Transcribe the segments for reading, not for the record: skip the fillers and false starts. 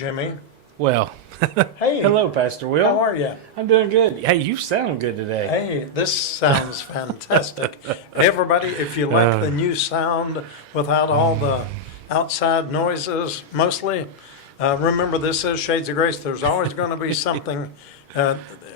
Jimmy. Well, Hey. hello, Pastor Will. How are you? I'm doing good. Hey, you sound good today. Hey, this sounds fantastic. Everybody, if you like the new sound without all the outside noises, mostly, remember this is Shades of Grace. There's always going to be something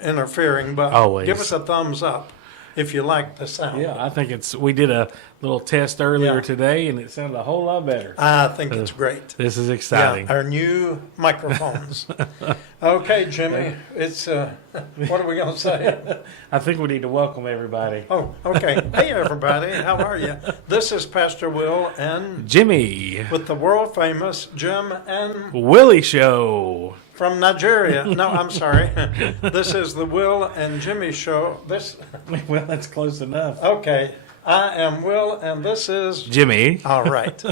interfering, but Always. give us a thumbs up if you like the sound. Yeah, I think we did a little test earlier Yeah. today, and it sounded a whole lot better. I think it's great. This is exciting. Yeah, our new microphones. Okay, Jimmy, it's, what are we going to say? I think we need to welcome everybody. Oh, okay. Hey, everybody. How are you? This is Pastor Will and Jimmy, with the world famous Jim and Willie Show. from Nigeria. No, I'm sorry. This is the Will and Jimmy show. Well, that's close enough. Okay. I am Will and this is Jimmy. all right.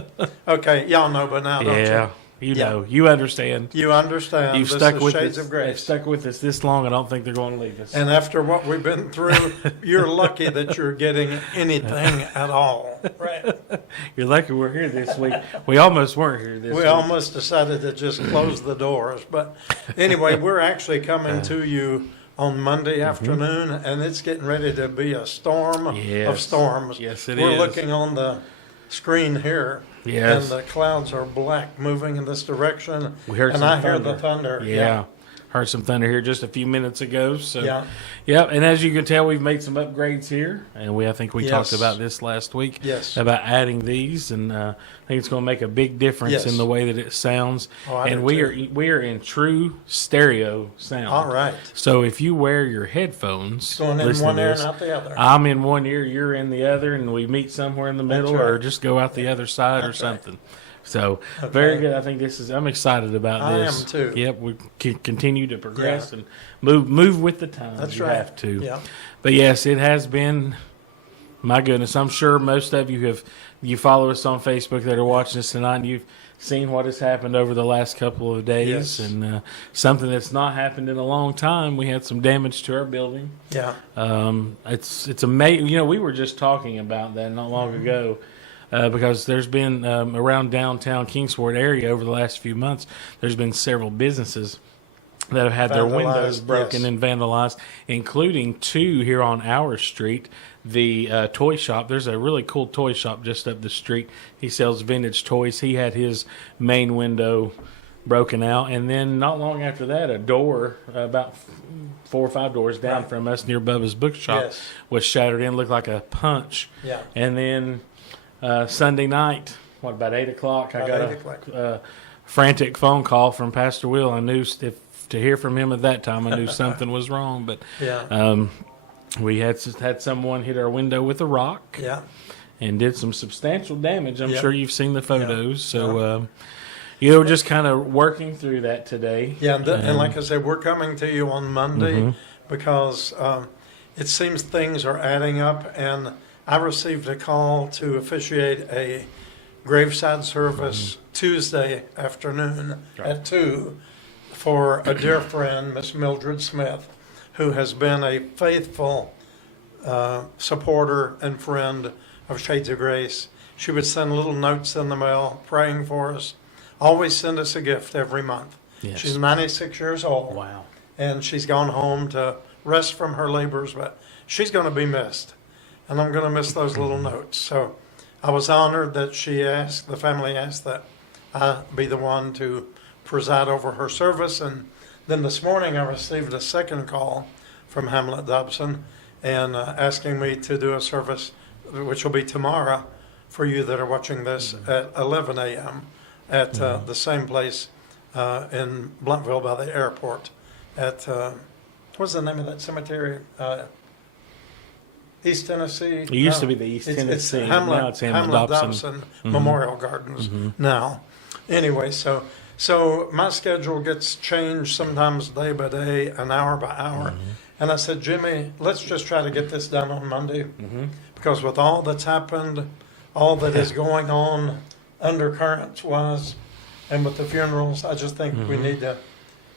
Okay, y'all know by now, don't Yeah, you Yeah. know, you understand. you? You understand. You've this stuck is with Shades us. of They've Grace. stuck with us this long. I don't think they're going to leave us. And after what we've been through, you're lucky that you're getting anything at all. Right. You're lucky we're here this week. We almost weren't here this We week. almost decided to just close the doors. But anyway, we're actually coming to you on Monday afternoon, and it's getting ready to be a storm of Yes. storms. Yes, it We're is. looking on the screen here, Yes. and the clouds are black moving in this direction. We heard and some I hear thunder. the thunder. Yeah. Heard some thunder here just a few minutes ago. So, Yeah. yeah. And as you can tell, we've made some upgrades here, and I think we talked Yes. about this last week. Yes. About adding these, and I think it's going to make a big difference Yes. in the way that it sounds. Oh, I and do we are in true stereo sound. All right. So if you wear your headphones, Going in listen one to ear this, and out the other. I'm in one ear, you're in the other, and we meet somewhere in the middle, right. or just go out the other side or That's right. something. So very Okay. good. I think I'm excited about I this. am too. Yep, we can continue to progress and move with the times. That's you right. have to. Yeah. But yes, it has been. My goodness, I'm sure most of you follow us on Facebook that are watching us tonight, and you've seen what has happened over the last couple of days, Yes. and something that's not happened in a long time. We had some damage to our building. Yeah. It's amazing. You know, we were just talking about that not long ago, because there's been around downtown Kingsport area over the last few months, there's been several businesses that have had their windows Vandalized, broken yes. and vandalized, including two here on our street. The toy shop, there's a really cool toy shop just up the street. He sells vintage toys. He had his main window broken out, and then not long after that, a door about 4 or 5 doors down Right. from us near Bubba's bookshop Yes. was shattered in, looked like a punch. Yeah. And then Sunday night, about 8 o'clock, I About got 8 o'clock. a frantic phone call from Pastor Will. I knew if to hear from him at that time, I knew something was wrong. But Yeah. we had someone hit our window with a rock Yeah. and did some substantial damage. I'm Yep. sure you've seen the photos. So, Yeah. just kind of working through that today. Yeah, and like I said, we're coming to you on Monday Mm-hmm. because it seems things are adding up. And I received a call to officiate a graveside service Tuesday afternoon at 2 for a dear friend, Miss Mildred Smith, who has been a faithful supporter and friend of Shades of Grace. She would send little notes in the mail praying for us. Always send us a gift every month. Yes. She's 96 years old, Wow. and she's gone home to rest from her labors, but she's going to be missed, and I'm going to miss those little notes. So I was honored that the family asked that I be the one to preside over her service, and then this morning I received a second call from Hamlet Dobson and asking me to do a service, which will be tomorrow for you that are watching this at 11 a.m. at the same place in Blumpville by the airport at, what's the name of that cemetery? East Tennessee? It used to be the East Tennessee. It's Hamlet, Now it's Hamlet Dobson Memorial Gardens now. Anyway, so my schedule gets changed sometimes day by day, an hour by hour. And I said, Jimmy, let's just try to get this done on Monday. Because with all that's happened, all that is going on undercurrents-wise, and with the funerals, I just think we need to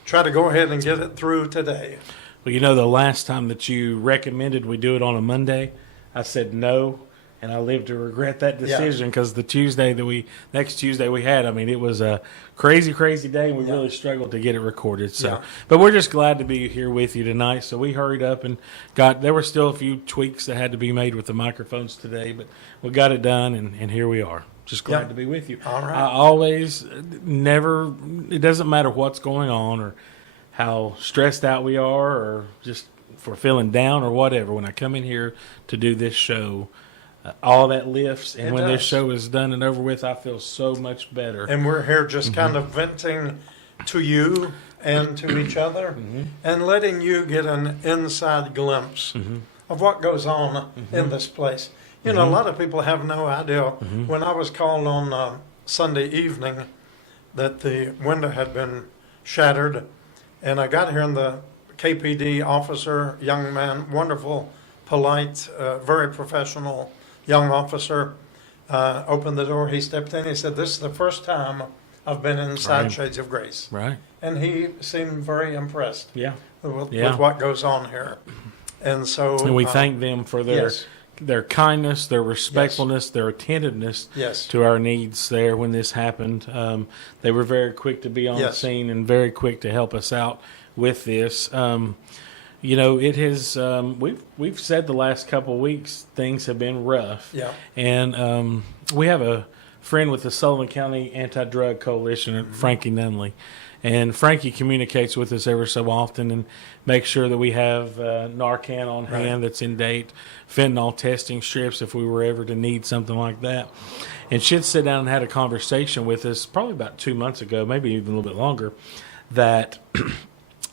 try to go ahead and get it through today. Well, the last time that you recommended we do it on a Monday, I said no, and I live to regret that decision because next Tuesday we had, I mean, it was a crazy, crazy day, and we really struggled to get it recorded. So, but we're just glad to be here with you tonight. So we hurried up and there were still a few tweaks that had to be made with the microphones today, but we got it done, and here we are. Just glad to be with you. All right. I always, it doesn't matter what's going on or how stressed out we are or just if we're feeling down or whatever. When I come in here to do this show, all that lifts, and when this show is done and over with, I feel so much better. And we're here just kind of venting to you and to each other and letting you get an inside glimpse of what goes on in this place. You know, a lot of people have no idea. When I was called on Sunday evening that the window had been shattered, and I got here, and the KPD officer, young man, wonderful, polite, very professional young officer, opened the door. He stepped in. He said, "This is the first time I've been inside Shades of Grace." Right. And he seemed very impressed with Yeah. what goes on here. And so, And we thank them for their kindness, their respectfulness, their attentiveness Yes. to our needs there when this happened. They were very quick to be on the scene and very quick to help us out with this. You know, it has. We've said the last couple of weeks things have been rough. Yeah. And we have a friend with the Sullivan County Anti-Drug Coalition, Frankie Nunley. And Frankie communicates with us ever so often and makes sure that we have Narcan on hand that's in date, fentanyl testing strips if we were ever to need something like that. And she'd sit down and had a conversation with us probably about 2 months ago, maybe even a little bit longer, that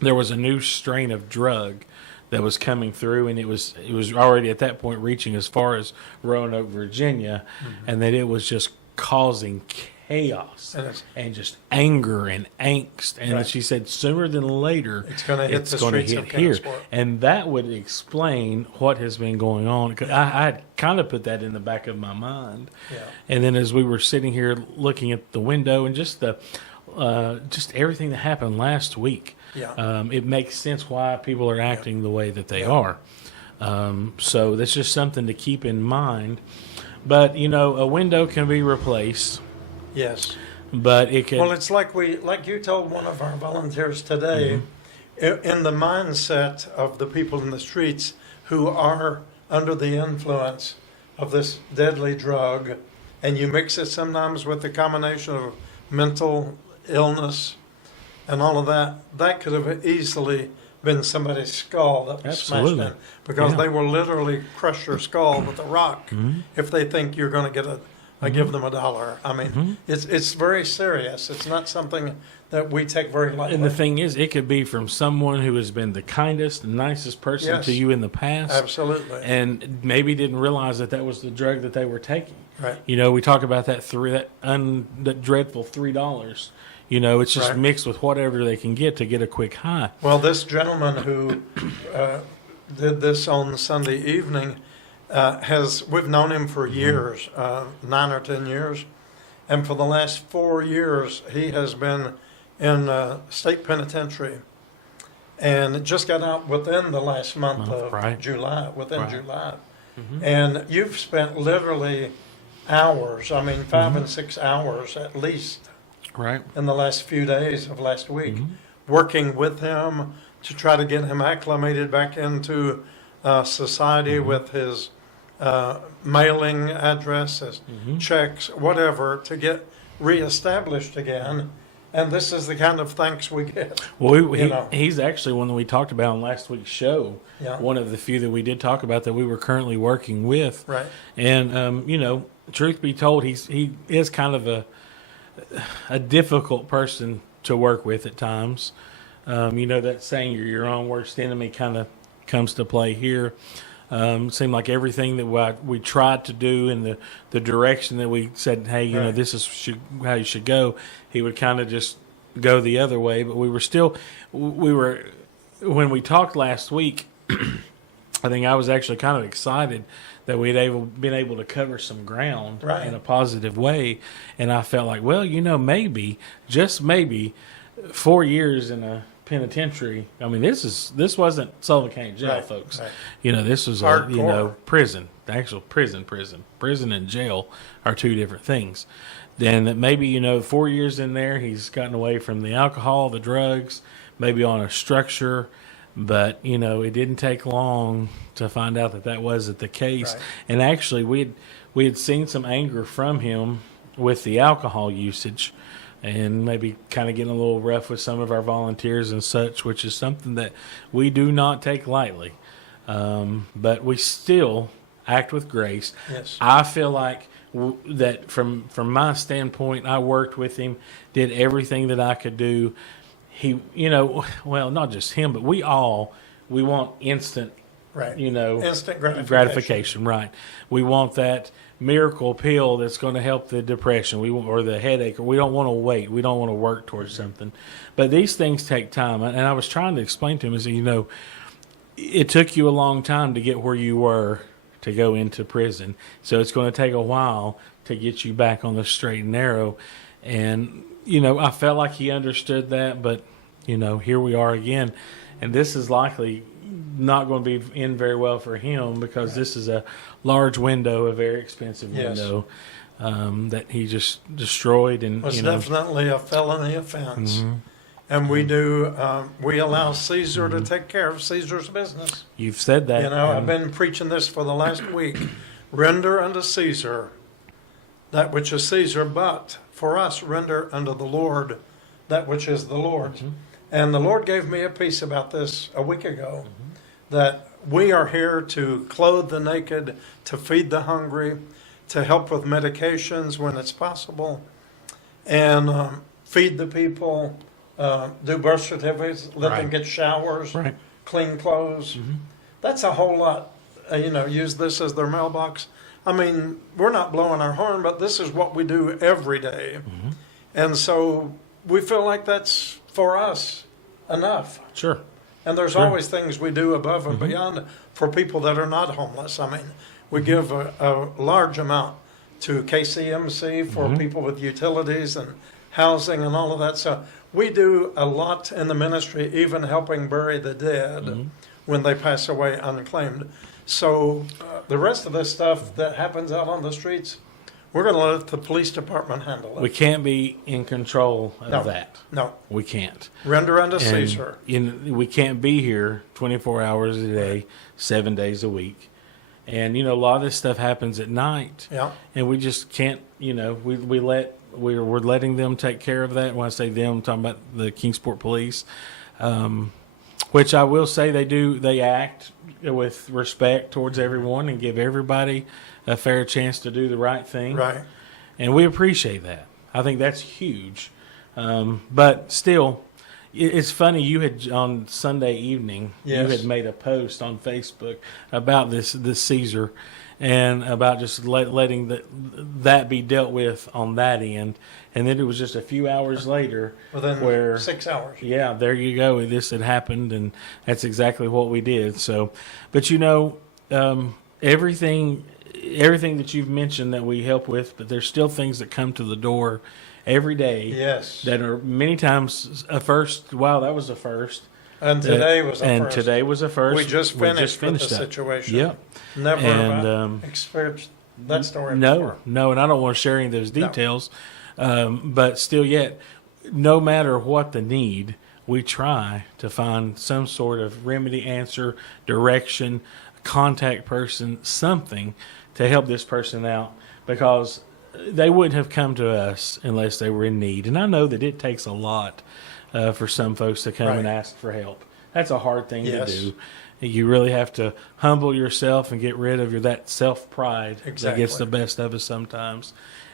there was a new strain of drug that was coming through, and it was already at that point reaching as far as Roanoke, Virginia, and that it was just causing chaos and just anger and angst. And she said sooner than later it's going to hit the gonna streets hit of here. Kingsport. And that would explain what has been going on. 'Cause I had kind of put that in the back of my mind. Yeah. And then as we were sitting here looking at the window and just just everything that happened last week, it makes sense why people are acting the way that they are. So that's just something to keep in mind. But, you know, a window can be replaced. Yes. But it can. Well, it's like you told one of our volunteers today, in the mindset of the people in the streets who are under the influence of this deadly drug, and you mix it sometimes with the combination of mental illness and all of that, that could have easily been somebody's skull that was smashed in, because they will literally crush your skull with a rock if they think you're going to get give them $1. I mean, it's very serious. It's not something that we take very lightly. And the thing is, it could be from someone who has been the kindest, nicest person to you in the past. Absolutely. And maybe didn't realize that was the drug that they were taking. Right. You know, we talk about that dreadful $3. You know, it's just mixed with whatever they can get to get a quick high. Well, this gentleman who did this on Sunday evening we've known him for years, 9 or 10 years, and for the last 4 years he has been in state penitentiary, and just got out within the last month of July. July, and you've spent literally hours. I mean, 5 and 6 hours at least, in the last few days of last week, working with him to try to get him acclimated back into society with his mailing addresses, checks, whatever, to get reestablished again. And this is the kind of thanks we get. Well, he's actually one that we talked about on last week's show. Yeah. One of the few that we did talk about that we were currently working with. Right. And, you know, truth be told, he is kind of a difficult person to work with at times. You know, that saying, you're your own worst enemy, kind of comes to play here. Seemed like everything that we tried to do in the direction that we said, hey, you know, this is how you should go, he would kind of just go the other way. But when we talked last week, I think I was actually kind of excited that we'd been able to cover some ground in a positive way. And I felt like, well, you know, maybe, just maybe, 4 years in a penitentiary. I mean, this wasn't Sullivan County Jail, Right, folks. right. This was Hardcore. prison. The actual prison. Prison and jail are two different things. Then that maybe 4 years in there, he's gotten away from the alcohol, the drugs, maybe on a structure. But it didn't take long to find out that wasn't the case. Right. And actually, we had seen some anger from him with the alcohol usage, and maybe kind of getting a little rough with some of our volunteers and such, which is something that we do not take lightly. But we still act with grace. Yes. I feel like that from my standpoint, I worked with him, did everything that I could do. He, well, not just him, but we want instant, Right. instant Instant gratification, right? We want that miracle pill that's going to help the depression, or the headache. Or we don't want to wait. We don't want to work towards something. But these things take time, and I was trying to explain to him, is that it took you a long time to get where you were to go into prison, so it's going to take a while to get you back on the straight and narrow. And I felt like he understood that, but here we are again, and this is likely not going to be in very well for him, because this is a large window, a very expensive Yes. window that he just destroyed. And Was definitely a felony offense. Mm-hmm. And we allow Caesar to take care of Caesar's business. You've said that. I've been preaching this for the last week. Render unto Caesar that which is Caesar, but for us, render unto the Lord that which is the Lord's. Mm-hmm. And the Lord gave me a piece about this a week ago, that we are here to clothe the naked, to feed the hungry, to help with medications when it's possible, and feed the people, do birth certificates, let them Right. get showers, Right. clean clothes. That's a whole lot. Use this as their mailbox. I mean, we're not blowing our horn, but this is what we do every day. And so we feel like that's, for us, enough. Sure. And there's Sure. always things we do above and beyond for people that are not homeless. I mean, we give a large amount to KCMC for people with utilities and housing and all of that. So we do a lot in the ministry, even helping bury the dead when they pass away unclaimed. So the rest of this stuff that happens out on the streets, we're going to let the police department handle it. We can't be in control of No. that. No, We can't. render unto And Caesar. we can't be here 24 hours a day, 7 days a week. And, a lot of this stuff happens at night. Yeah. And we just can't, we're letting them take care of that. When I say them, I'm talking about the Kingsport Police, which I will say they act with respect towards everyone and give everybody a fair chance to do the right thing. Right. And we appreciate that. I think that's huge. But still, it's funny. You had on Sunday evening, Yes. you had made a post on Facebook about this Caesar, and about just letting that be dealt with on that end. And then it was just a few hours later Within where 6 hours. yeah, there you go. This had happened, and that's exactly what we did. So, but everything that you've mentioned that we help with, but there's still things that come to the door every day Yes. that are many times a first. Wow, that was a first. And today was a and first. today was a first. We just finished with the that. situation. Yep. Never And, have experienced that story No, before. no, and I don't want to share any of those No. details. But still, yet, no matter what the need, we try to find some sort of remedy, answer, direction, contact person, something to help this person out, because they wouldn't have come to us unless they were in need. And I know that it takes a lot for some folks to come and Right. ask for help. That's a hard thing Yes. to do. You really have to humble yourself and get rid of that self-pride that gets Exactly. the best of us sometimes.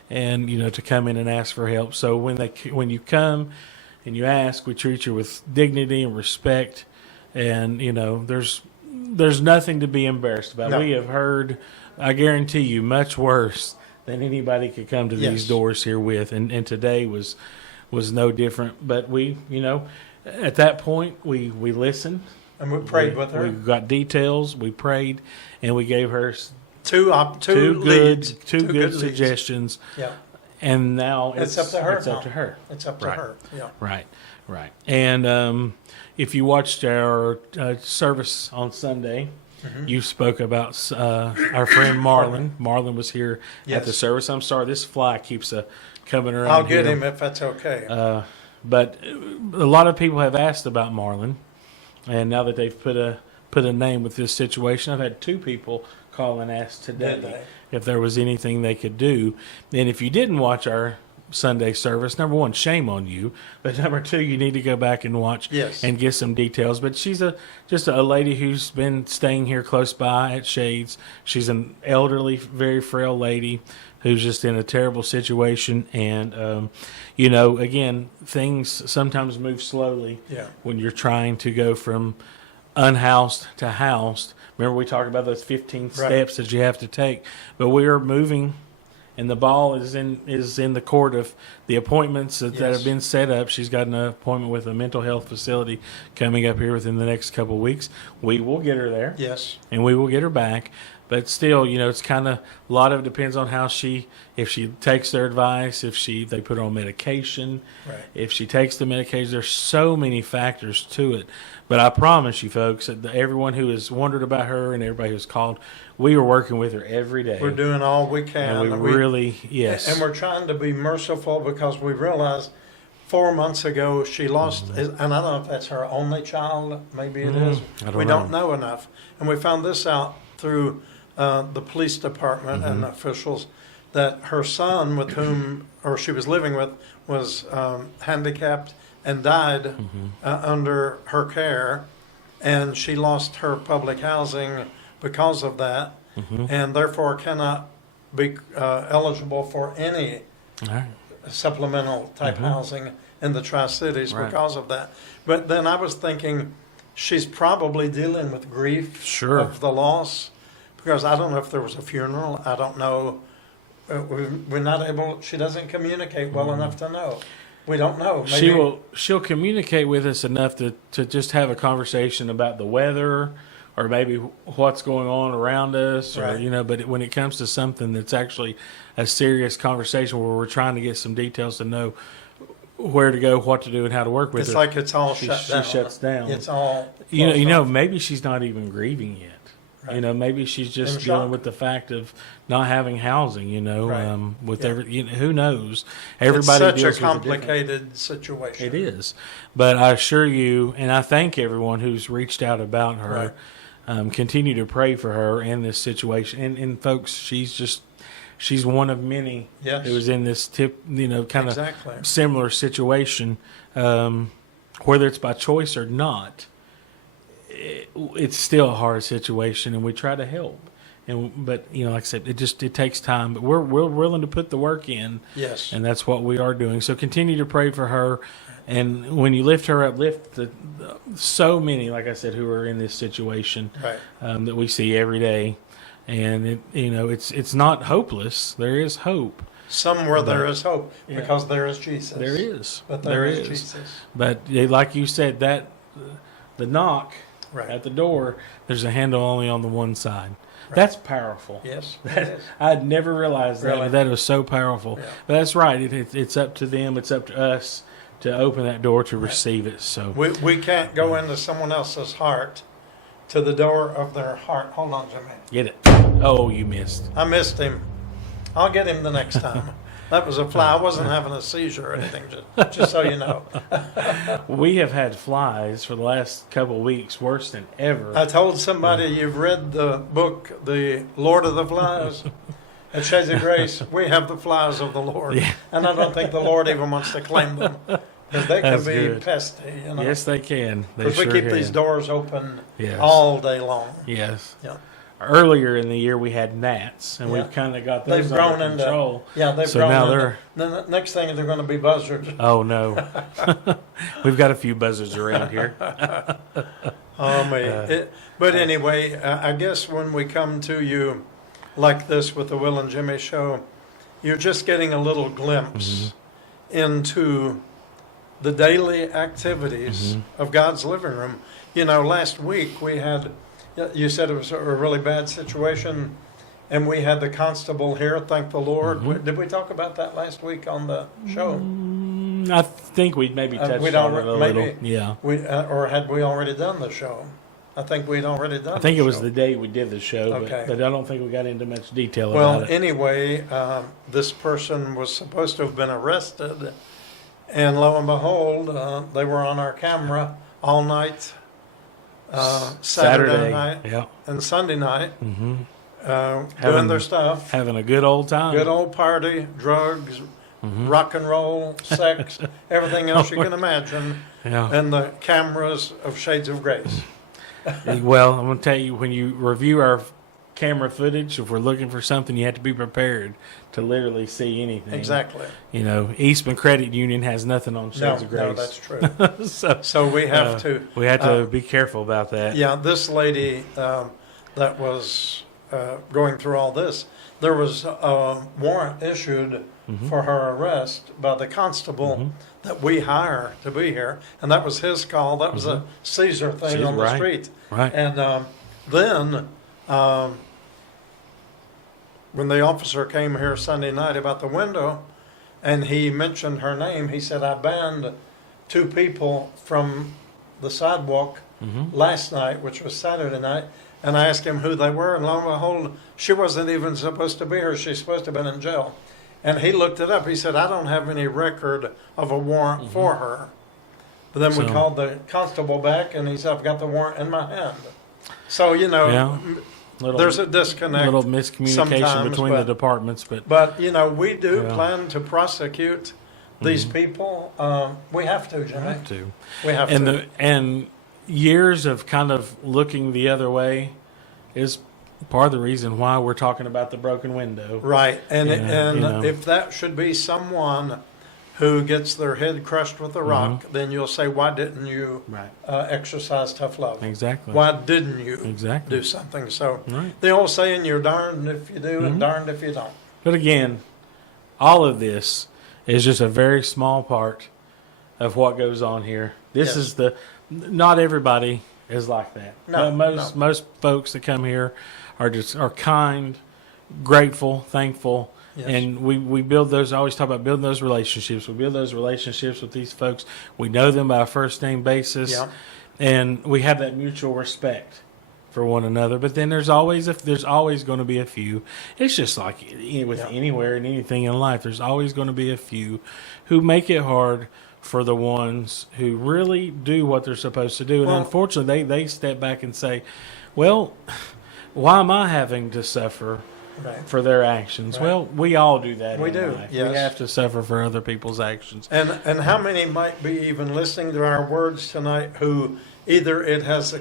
And, to come in and ask for help. So when you come and you ask, we treat you with dignity and respect. And, there's nothing to be embarrassed about. No. We have heard, I guarantee you, much worse than anybody could come to Yes. these doors here with. And today was no different. But we, at that point, we listened. And we prayed with her. We got details. We prayed, and we gave her Two good leads. suggestions. Yeah. And now It's up to her It's up now. to her. It's up to Right. her. Yeah. Right. Right. And if you watched our service on Sunday, you spoke about our friend Marlon. Marlon was here at the Yes. service. I'm sorry, this fly keeps coming around. I'll get here. him if that's okay. But a lot of people have asked about Marlon, and now that they've put a name with this situation, I've had 2 people call and ask Did today they? if there was anything they could do. And if you didn't watch our Sunday service, number 1, shame on you. But number 2, you need to go back and watch Yes. and get some details. But she's just a lady who's been staying here close by at Shades. She's an elderly, very frail lady who's just in a terrible situation. And, again, things sometimes move slowly Yeah. when you're trying to go from unhoused to housed. Remember we talked about those 15 Right. steps that you have to take. But we are moving, and the ball is in the court of the appointments that Yes. have been set up. She's got an appointment with a mental health facility coming up here within the next couple of weeks. We will get her there, Yes. and we will get her back. But still, it's kind of a lot of it depends on how if she takes their advice, if they put her on medication, Right. if she takes the medication. There's so many factors to it. But I promise you, folks, that everyone who has wondered about her and everybody who's called, we are working with her every day. We're doing all we can. and we really, yes. And we're trying to be merciful because we realized 4 months ago she lost, and I don't know if that's her only child, maybe it is. We don't know enough. And we found this out through the police department and officials, that her son or she was living with, was handicapped and died under her care. And she lost her public housing because of that, and therefore cannot be eligible for any All right. supplemental type housing in the Tri-Cities Right. because of that. But then I was thinking she's probably dealing with grief Sure. of the loss, because I don't know if there was a funeral. I don't know. We're not able. She doesn't communicate well enough to know. We don't know. Maybe, She'll communicate with us enough to just have a conversation about the weather, or maybe what's going on around us, or Right. But when it comes to something that's actually a serious conversation where we're trying to get some details to know where to go, what to do, and how to work with it's her, like it's all she shut down. shuts down. It's all. Maybe she's not even grieving yet. Right. Maybe she's just In dealing shock. with the fact of not having housing. Right. With Yeah. who knows? Everybody It's such deals a with it different. complicated situation. It is, but I assure you, and I thank everyone who's reached out about her. Continue to pray for her in this situation, and folks, she's one of many Yes. who is in this kind Exactly. of similar situation, whether it's by choice or not. It's still a hard situation, and we try to help. But like I said, it takes time. But we're willing to put the work in. Yes. And that's what we are doing. So continue to pray for her. And when you lift her up, lift so many, like I said, who are in this situation Right. that we see every day. And it's not hopeless. There is hope. Somewhere there is hope Yeah. because there is Jesus. There is. But there is. Jesus. But like you said, that the knock Right. at the door, there's a handle only on the one side. That's powerful. Yes. it is. I'd never realized that, Really? but that was so powerful. Yeah. But that's right. It's up to them. It's up to us to open that door to receive it. So We can't go into someone else's heart, to the door of their heart. Hold on, Jimmy. get it. Oh, you missed. I missed him. I'll get him the next time. That was a fly. I wasn't having a seizure or anything, just so you know. We have had flies for the last couple of weeks, worse than ever. I told somebody, you've read the book, The Lord of the Flies? At Shades of Grace, we have the flies of the Lord. Yeah. And I don't think the Lord even wants to claim them. Because they can That's be good. pesty, Yes, they can. They Because sure we keep can. these doors open Yes. all day long. Yes. Yeah. Earlier in the year, we had gnats, and Yeah. we've kind of got those They've grown under into, control. yeah, they've So grown now into, they're- then the next thing they're going to be buzzards. Oh no, we've got a few buzzards around here. Oh, me. But anyway, I guess when we come to you like this with the Will and Jimmy show, you're just getting a little glimpse into the daily activities of God's living room. Last week we had, you said it was a really bad situation, and we had the constable here, thank the Lord. Did we talk about that last week on the show? I think we'd maybe touched we'd on it already, a maybe little. Yeah. or had we already done the show? I think we'd already done. I think the it was show. the day we did the show, Okay. but I don't think we got into much detail Well, about it. anyway, this person was supposed to have been arrested, and lo and behold, they were on our camera all night, Saturday night Yeah. and Sunday night, Hmm. doing Having- their stuff. Having a good old time. Good old party, drugs, rock and roll, sex, everything else you can imagine, Yeah. and the cameras of Shades of Grace. Well, I'm going to tell you, when you review our camera footage, if we're looking for something, you have to be prepared to literally see anything. Exactly. You know, Eastman Credit Union has nothing on No, Shades of no, Grace. that's true. so So we have to. we have to be careful about that. Yeah, this lady that was going through all this, there was a warrant issued for her arrest by the constable that we hire to be here, and that was his call. That was a Caesar thing Caesar, on the right. street. Right. And then when the officer came here Sunday night about the window, and he mentioned her name, he said, "I banned 2 people from the sidewalk last night, which was Saturday night." And I asked him who they were, and lo and behold, she wasn't even supposed to be here. She's supposed to have been in jail. And he looked it up. He said, "I don't have any record of a warrant for her." But then we So- called the constable back, and he said, "I've got the warrant in my hand." So, you know, Yeah. Little, there's a disconnect. little miscommunication sometimes, between the but- departments, but But, you know, we do Yeah. plan to prosecute these people. We have to, Jimmy. have to. We have And to. and years of kind of looking the other way is part of the reason why we're talking about the broken window. Right. And, Yeah, and you know. if that should be someone who gets their head crushed with a rock, then you'll say, "Why didn't you Right. exercise tough love? Exactly. Why didn't you Exactly. do something?" So Right. the old saying, "You're darned if you do and darned if you don't." But again, all of this is just a very small part of what goes on here. This Yes. is not everybody is like that. No, But most folks that come here are kind, grateful, thankful. Yes. And we build those. I always talk about building those relationships. We build those relationships with these folks. We know them by a first name basis, Yeah. and we have that mutual respect for one another. But then there's always going to be a few. It's just like with Yeah. anywhere and anything in life. There's always going to be a few who make it hard for the ones who really do what they're supposed to do. And Well- unfortunately, they step back and say, "Well, why am I having to suffer Right. for their actions?" Right. Well, we all do that. We in do, life. yes. We have to suffer for other people's actions. And how many might be even listening to our words tonight who either it has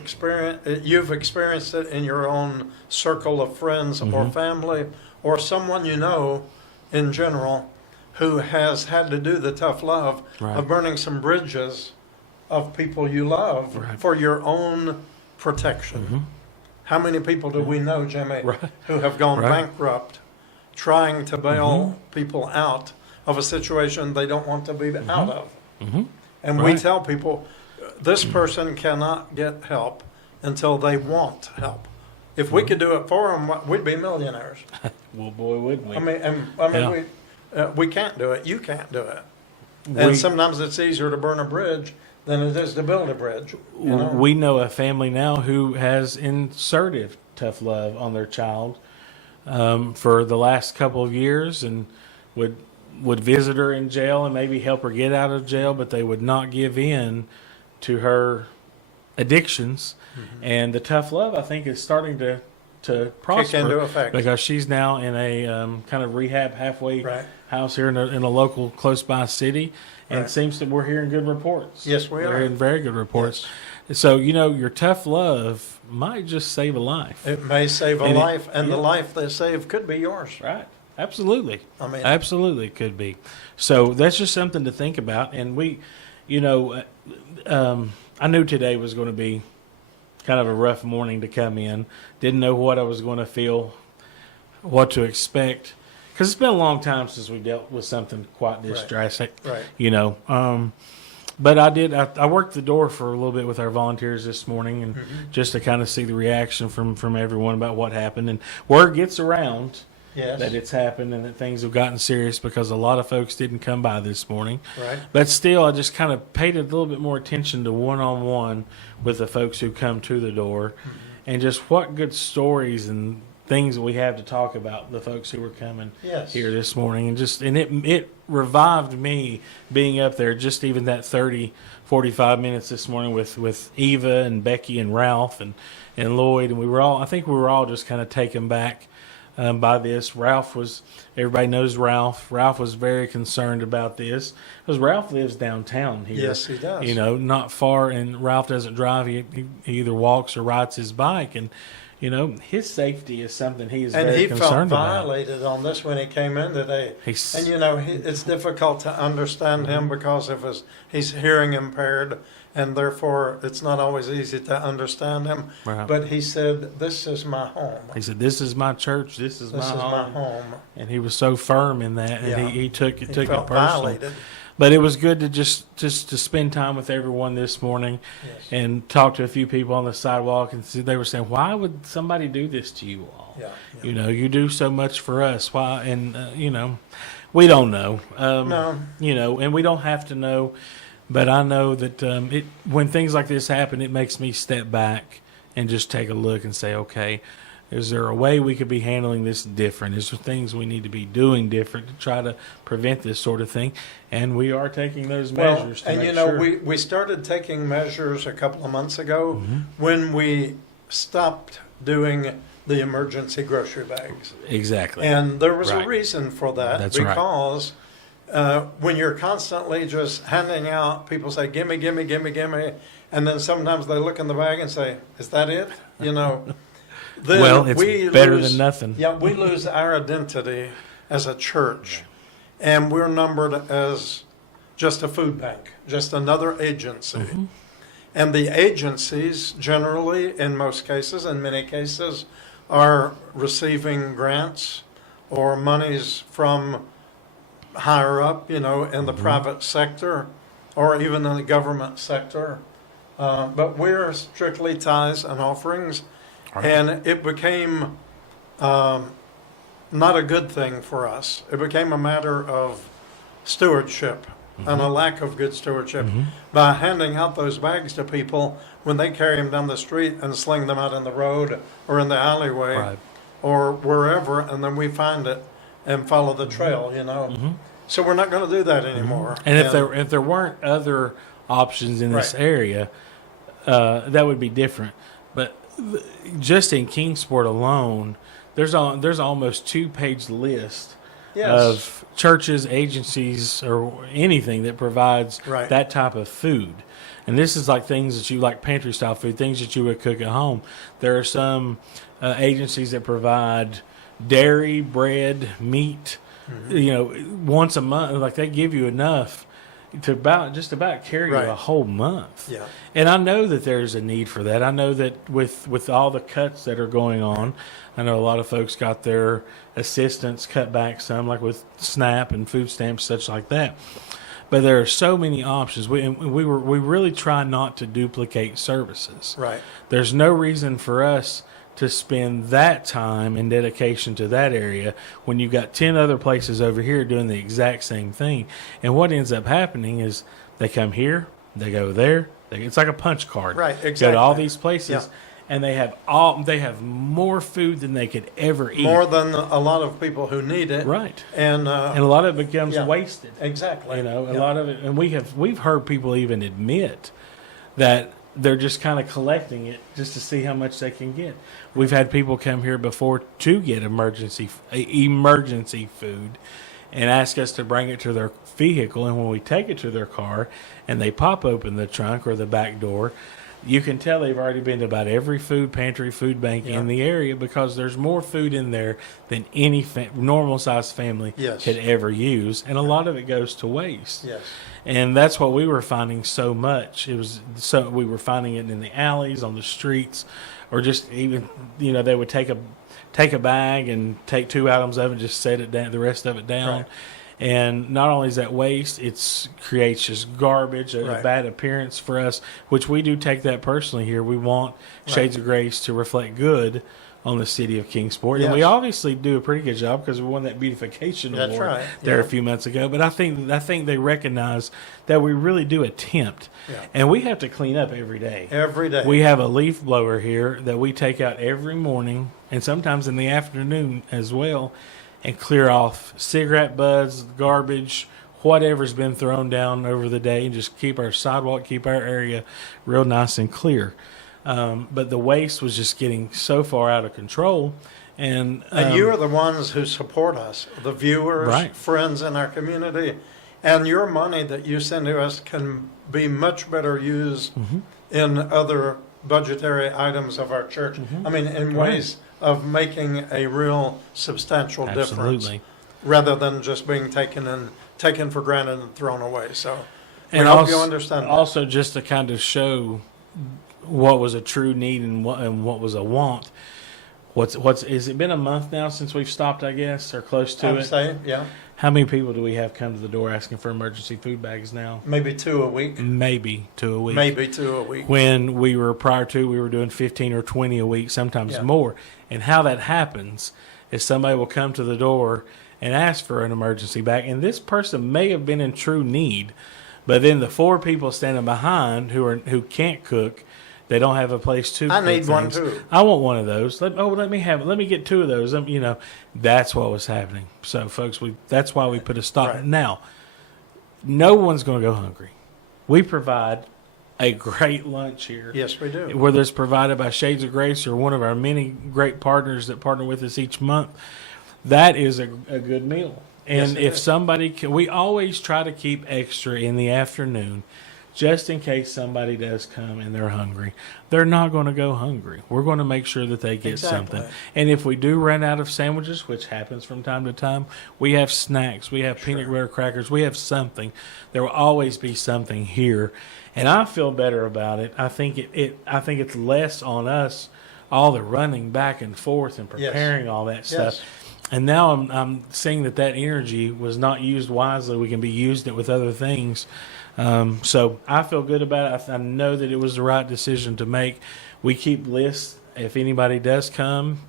you've experienced it in your own circle of friends or family, or someone you know in general who has had to do the tough love Right. of burning some bridges of people you love Right. for your own protection. How many people do we know, Jimmy, Right. who have gone Right. bankrupt trying to bail people out of a situation they don't want to be out of? And we Right. tell people, this person cannot get help until they want help. If we could do it for them, we'd be millionaires. Well, boy, wouldn't we? I mean, Yeah. we can't do it. You can't do it. And We- sometimes it's easier to burn a bridge than it is to build a bridge. You know? We know a family now who has inserted tough love on their child for the last couple of years, and would visit her in jail and maybe help her get out of jail, but they would not give in to her addictions. And the tough love, I think, is starting to prosper into effect. because she's now in a kind of rehab halfway Right. house here in a local close by city, and Right. it seems that we're hearing good reports. Yes, we We're are. hearing very good reports. So, your tough love might just save a life. It may save a And life, and the yeah. life they save could be yours. Right. Absolutely. I mean- absolutely could be. So that's just something to think about. And we, I knew today was going to be kind of a rough morning to come in. Didn't know what I was going to feel, what to expect. Because it's been a long time since we dealt with something quite this Right. drastic. Right. But I worked the door for a little bit with our volunteers this morning, and just to kind of see the reaction from everyone about what happened. And word gets around Yes. that it's happened and that things have gotten serious because a lot of folks didn't come by this morning. Right. But still, I just kind of paid a little bit more attention to one-on-one with the folks who come to the door, and just what good stories and things we have to talk about, the folks who were coming Yes. here this morning. And it revived me being up there, just even that 45 minutes this morning with Eva and Becky and Ralph and Lloyd. And I think we were all just kind of taken back by this. Everybody knows Ralph. Ralph was very concerned about this because Ralph lives downtown here. Yes, he does. Not far, and Ralph doesn't drive. He either walks or rides his bike, and his safety is something he is very concerned about. And he felt violated on this when he came in today. It's difficult to understand him because of he's hearing impaired, and therefore it's not always easy to understand him. Right. But he said, "This is my home. He said, "This is my church. This is my home." And he was so firm in that, and Yeah. he took it personally. Violated. But it was good to just to spend time with everyone this morning, Yes. and talk to a few people on the sidewalk, and they were saying, "Why would somebody do this to you all? Yeah. You do so much for us. Why?" And we don't know. No. And we don't have to know. But I know that when things like this happen, it makes me step back and just take a look and say, okay, is there a way we could be handling this different? Is there things we need to be doing different to try to prevent this sort of thing? And we are taking those measures to make sure. we started taking measures a couple of months ago when we stopped doing the emergency grocery bags. Exactly. And there was Right. a reason for that. That's right. Because when you're constantly just handing out, people say, "Gimme, gimme, gimme, gimme," and then sometimes they look in the bag and say, "Is that it?" Then Well, it's we better lose- than nothing. Yeah, we lose our identity as a church, and we're numbered as just a food bank, just another agency. And the agencies generally, in most cases, in many cases, are receiving grants or monies from higher up, in the private sector or even in the government sector. But we're strictly tithes and offerings. And it became not a good thing for us. It became a matter of stewardship and a lack of good stewardship by handing out those bags to people when they carry them down the street and sling them out in the road or in the alleyway Right. or wherever, and then we find it and follow the trail, So we're not going to do that anymore. And if there weren't other options in this Right. area, that would be different. But just in Kingsport alone, there's almost 2-page list Yes. of churches, agencies, or anything that provides Right. that type of food. And this is like things that you like pantry style food, things that you would cook at home. There are some agencies that provide dairy, bread, meat, once a month. Like they give you enough to about carry Right. you a whole month. Yeah. And I know that there's a need for that. I know that with all the cuts that are going on, I know a lot of folks got their assistance cut back some, like with SNAP and food stamps, such like that. But there are so many options. We really try not to duplicate services. Right. There's no reason for us to spend that time and dedication to that area when you've got 10 other places over here doing the exact same thing. And what ends up happening is they come here, they go there. It's like a punch card. Right, Go exactly. to all these places, Yeah. and they have more food than they could ever eat. More than a lot of people who need it. Right. And And a lot of it becomes Yeah. wasted. exactly. A Yeah. lot of it, and we've heard people even admit that they're just kind of collecting it just to see how much they can get. We've had people come here before to get emergency food and ask us to bring it to their vehicle, and when we take it to their car and they pop open the trunk or the back door, you can tell they've already been to about every food pantry, food bank Yeah. in the area, because there's more food in there than any normal-sized family Yes. could ever use, and a lot of it goes to waste. Yes. And that's what we were finding so much. We were finding it in the alleys, on the streets, or just even, they would take a bag and take 2 items of it, just set it down, the rest of it down. Right. And not only is that waste, it creates just garbage, a Right. bad appearance for us, which we do take that personally here. We want Shades of Grace to reflect good on the city of Kingsport, and we Yes. obviously do a pretty good job because we won that beautification That's award right, there yeah. a few months ago. But I think they recognize that we really do attempt, Yeah. and we have to clean up every day. Every day. We have a leaf blower here that we take out every morning and sometimes in the afternoon as well, and clear off cigarette butts, garbage, whatever's been thrown down over the day, and just keep our sidewalk, keep our area real nice and clear. But the waste was just getting so far out of control. And you are the ones who support us, the viewers, Right. friends in our community. And your money that you send to us can be much better used Mm-hmm. in other budgetary items of our church. I mean, in Right. ways of making a real substantial difference, absolutely. rather than just being taken for granted and thrown away. So we And hope also, you understand that. also just to kind of show what was a true need and what was a want. What's has it been a month now since we've stopped, I guess, or close to I'm it? saying, yeah, How many people do we have come to the door asking for emergency food bags now? maybe 2 a week, Maybe 2 a week. maybe 2 a week. When we were we were doing 15 or 20 a week, sometimes Yeah. more. And how that happens is somebody will come to the door and ask for an emergency bag, and this person may have been in true need, but then the 4 people standing behind who can't cook, they don't have a place to. I cook need one things. too. I want one of those. Let me have it. Let me get 2 of those. That's what was happening. So, folks, that's why we put a stop. Right. Now, no one's going to go hungry. We provide a great lunch here. Yes, we do. Whether it's provided by Shades of Grace or one of our many great partners that partner with us each month, that is a good meal. And Yes, it if is. somebody can, we always try to keep extra in the afternoon just in case somebody does come and they're hungry. They're not going to go hungry. We're going to make sure that they get Exactly. something. And if we do run out of sandwiches, which happens from time to time, we have snacks. We have peanut butter crackers. We have something. There will always be something here. And I feel better about it. I think I think it's less on us, all the running back and forth and Yes. preparing all that stuff. Yes. And now I'm seeing that energy was not used wisely. We can be using it with other things. So I feel good about it. I know that it was the right decision to make. We keep lists. If anybody does come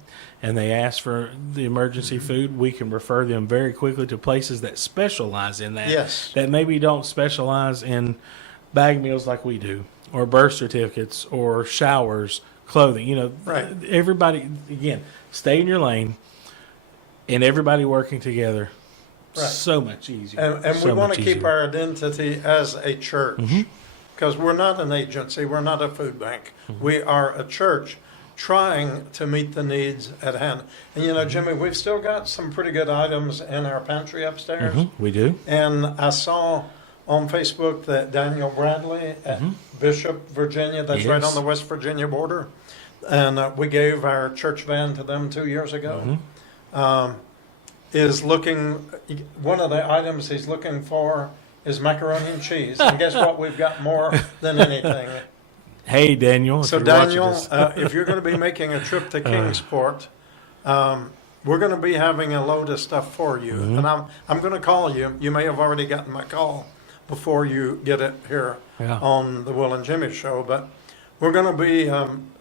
and they ask for the emergency food, we can refer them very quickly to places that specialize in that. Yes. That maybe don't specialize in bag meals like we do, or birth certificates, or showers, clothing. Right. Everybody, again, stay in your lane, and everybody working together. Right. So much easier. And So we want much to keep easier. our identity as a church, Mm-hmm. because we're not an agency, we're not a food bank. Mm-hmm. We are a church trying to meet the needs at hand. And Mm-hmm. Jimmy, we've still got some pretty good items in our pantry upstairs. We do. And I saw on Facebook that Daniel Bradley at Bishop, Virginia, that's right Mm-hmm. Yes. on the West Virginia border, and we gave our church van to them 2 years ago, Mm-hmm. is looking, one of the items he's looking for is macaroni and cheese. And guess what? We've got more than anything. Hey, Daniel. So if you're watching Daniel, this. if you're going to be making a trip to Kingsport, we're going to be having a load of stuff for you. Mm-hmm. And I'm going to call you. You may have already gotten my call before you get it here Yeah. on the Will and Jimmy show. But we're going to be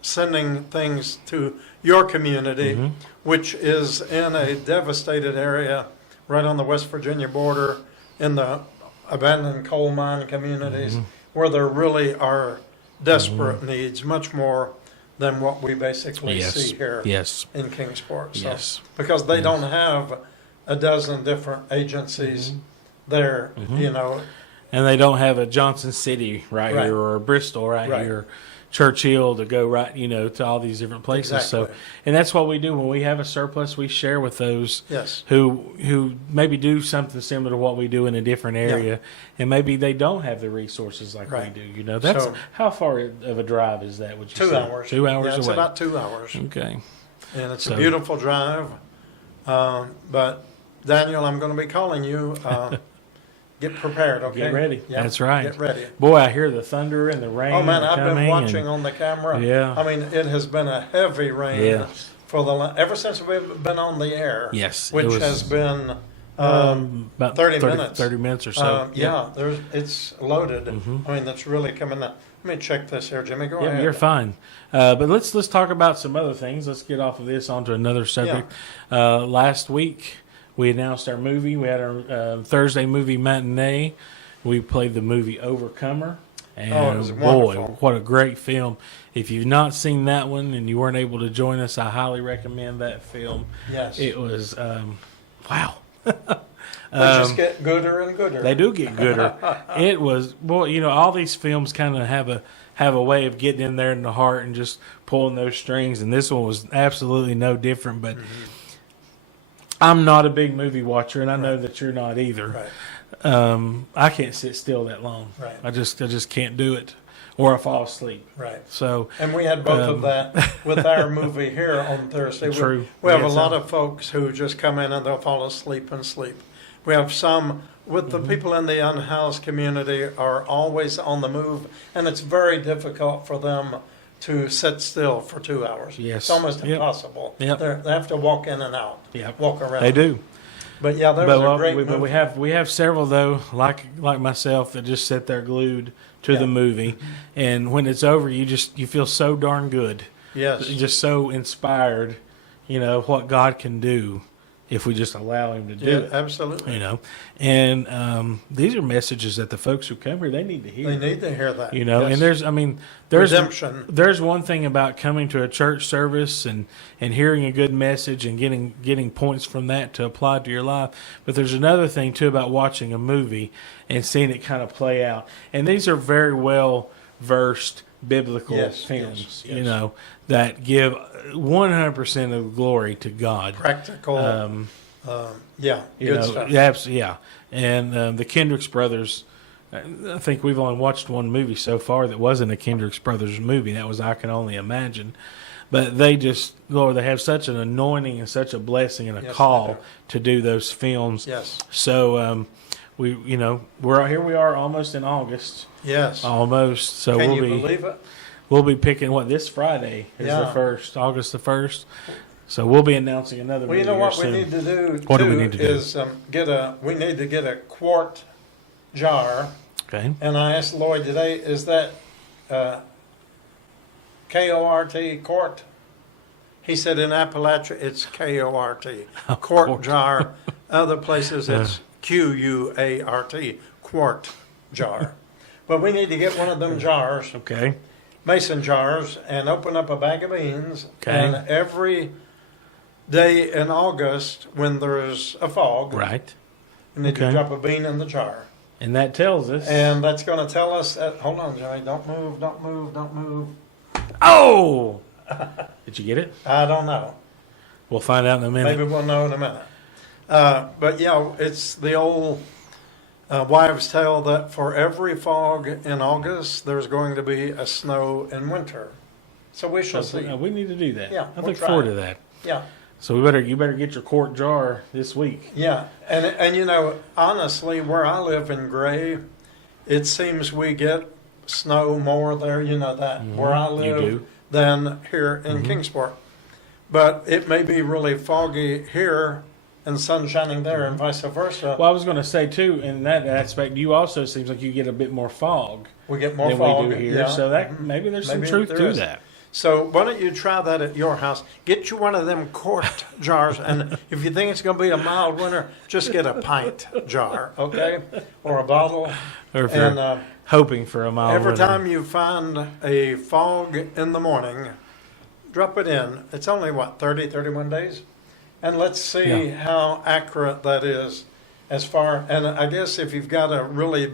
sending things to your community, Mm-hmm. which is in a devastated area right on the West Virginia border in the abandoned coal mine communities Mm-hmm. where there really are desperate needs, much more than what we basically Yes. see here Yes. in Kingsport. So, Yes. because they don't have a dozen different agencies there, And they don't have a Johnson City right Right. here, or a Bristol right Right. here, Churchill to go right, to all these different places. So, Exactly. and that's what we do when we have a surplus. We share with those Yes. who maybe do something similar to what we do in a different area, and maybe they don't have the resources like Right. we do. That's So- how far of a drive is that? Would you 2 say? hours. 2 hours Yeah, it's away. about 2 hours. Okay. And it's So- a beautiful drive. But Daniel, I'm going to be calling you. Get prepared, okay? Get ready. Yeah, That's right. Get ready. Boy, I hear the thunder and the rain. Oh man, I've been coming watching and- on the camera. Yeah. I mean, it has been a heavy rain Yeah. for ever since we've been on the air. Yes, it which was, has been about 30 minutes. 30 minutes or so. yeah. It's loaded. Mm-hmm. I mean, that's really coming out. Let me check this here, Jimmy. Go Yeah, ahead. you're fine. But let's talk about some other things. Let's get off of this onto another subject. Last week we announced our movie. We had our Thursday movie matinee. We played the movie Overcomer. And it was boy, wonderful. what a great film. If you've not seen that one and you weren't able to join us, I highly recommend that film. Yes. It was, wow. They just get gooder and gooder. They do get gooder. It was, well, you know, all these films kind of have a way of getting in there in the heart and just pulling those strings, and this one was absolutely no different. But I'm not a big movie watcher, and I know that you're not either. Right. I can't sit still that long. Right. I just can't do it, or I fall asleep. Right. So And we had both of that with our movie here on Thursday. True. We have Yes, a lot of folks who just come in and they'll fall asleep and sleep. We have some with the people in the unhoused community are always on the move, and it's very difficult for them to sit still for 2 hours. Yes. It's almost Yep. impossible. Yep. They have to walk in and out, Yep. walk around. they do. But yeah, that was a great movie. But we have several though, like myself, that just sit there glued to Yeah. the movie, and when it's over, you feel so darn good, Yes. just so inspired, you know what God can do if we just allow Him to do Yeah, it. absolutely. You know, and these are messages that the folks who come here they need to hear. They need to hear that. You know, Yes. and there's redemption. There's one thing about coming to a church service and hearing a good message and getting points from that to apply to your life. But there's another thing too about watching a movie and seeing it kind of play out. And these are very well versed biblical Yes, films, yes, you yes. know, that give 100% of glory to God. Practical. Yeah, You good know, stuff. yeah. And the Kendricks brothers, I think we've only watched one movie so far that wasn't a Kendricks brothers movie. That was I Can Only Imagine. But they just, Lord, they have such an anointing and such a blessing and a Yes, they call do. to do those films. Yes. So we're here. We are almost in August, Yes. almost. So Can we'll you be believe it? we'll be picking this Friday is Yeah. the 1st, August the 1st. So we'll be announcing another Well, movie you know here what soon. we need to do What do too we need to do? is we need to get a quart jar. Okay. And I asked Lloyd today, is that K-O-R-T, quart? He said in Appalachia it's K-O-R-T, quart quart. jar. Other places it's Q-U-A-R-T, quart jar. But we need to get one of them jars, Okay. mason jars, and open up a bag of beans. Okay. And every day in August, when there's a fog, Right. we need to Okay. drop a bean in the jar. And that tells us. And that's going to tell us that, hold on, Johnny, don't move, don't move, don't move. Oh! Did you get it? I don't know. We'll find out in a minute. Maybe we'll know in a minute. But yeah, it's the old wives' tale that for every fog in August, there's going to be a snow in winter. So we shall see. We need to do that. Yeah, I we'll look forward try. to that. Yeah, So you better get your quart jar this week. yeah. And you know, honestly, where I live in Gray, it seems we get snow more there, you know, that where I Mm-hmm. You live do. than here in Kingsport. But it may be really foggy here and sun shining there and vice versa. Well, I was going to say too, in that aspect, you also seems like you get a bit more fog We get more than fog we do here. yeah. So that maybe there's Maybe some truth there to is. that. So why don't you try that at your house? Get you one of them quart jars, and if you think it's going to be a mild winter, just get a pint jar, okay, or a bottle. Or if And you're hoping for a mild every winter. time you find a fog in the morning, drop it in. It's only 31 days, and let's see Yeah. how accurate that is. As far, and I guess if you've got a really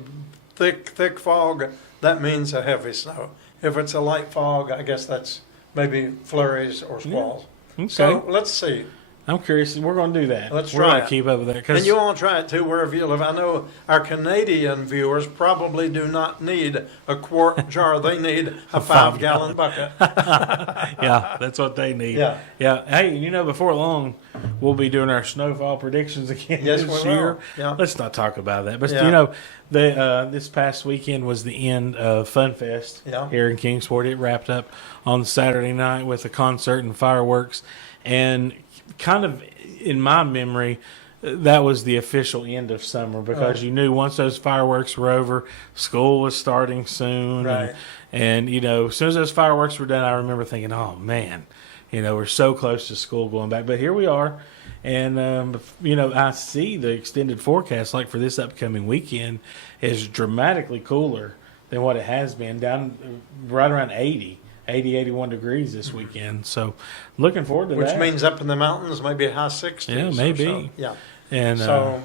thick fog, that means a heavy snow. If it's a light fog, I guess that's maybe flurries or squalls. Okay. So let's see. I'm curious. We're going to do that. Let's We're try going it. to keep up with that. And 'cause- you want to try it too wherever you live. I know our Canadian viewers probably do not need a quart jar. They need a 5-gallon bucket. yeah, that's what they need. Yeah. Yeah. Hey, you know, before long, we'll be doing our snowfall predictions again Yes, this we year. will. Yeah. Let's not talk about that. But, Yeah. you know, this past weekend was the end of Fun Fest Yeah. here in Kingsport. It wrapped up on Saturday night with a concert and fireworks. And kind of in my memory, that was the official end of summer because you knew once those fireworks were over, school was starting soon. Right. And, you know, as soon as those fireworks were done, I remember thinking, oh, man, you know, we're so close to school going back. But here we are. And, you know, I see the extended forecast, like for this upcoming weekend, is dramatically cooler than what it has been, down right around 81 degrees this weekend. So looking forward to Which that. means up in the mountains, maybe high 60s. Yeah, or maybe. so. Yeah. And So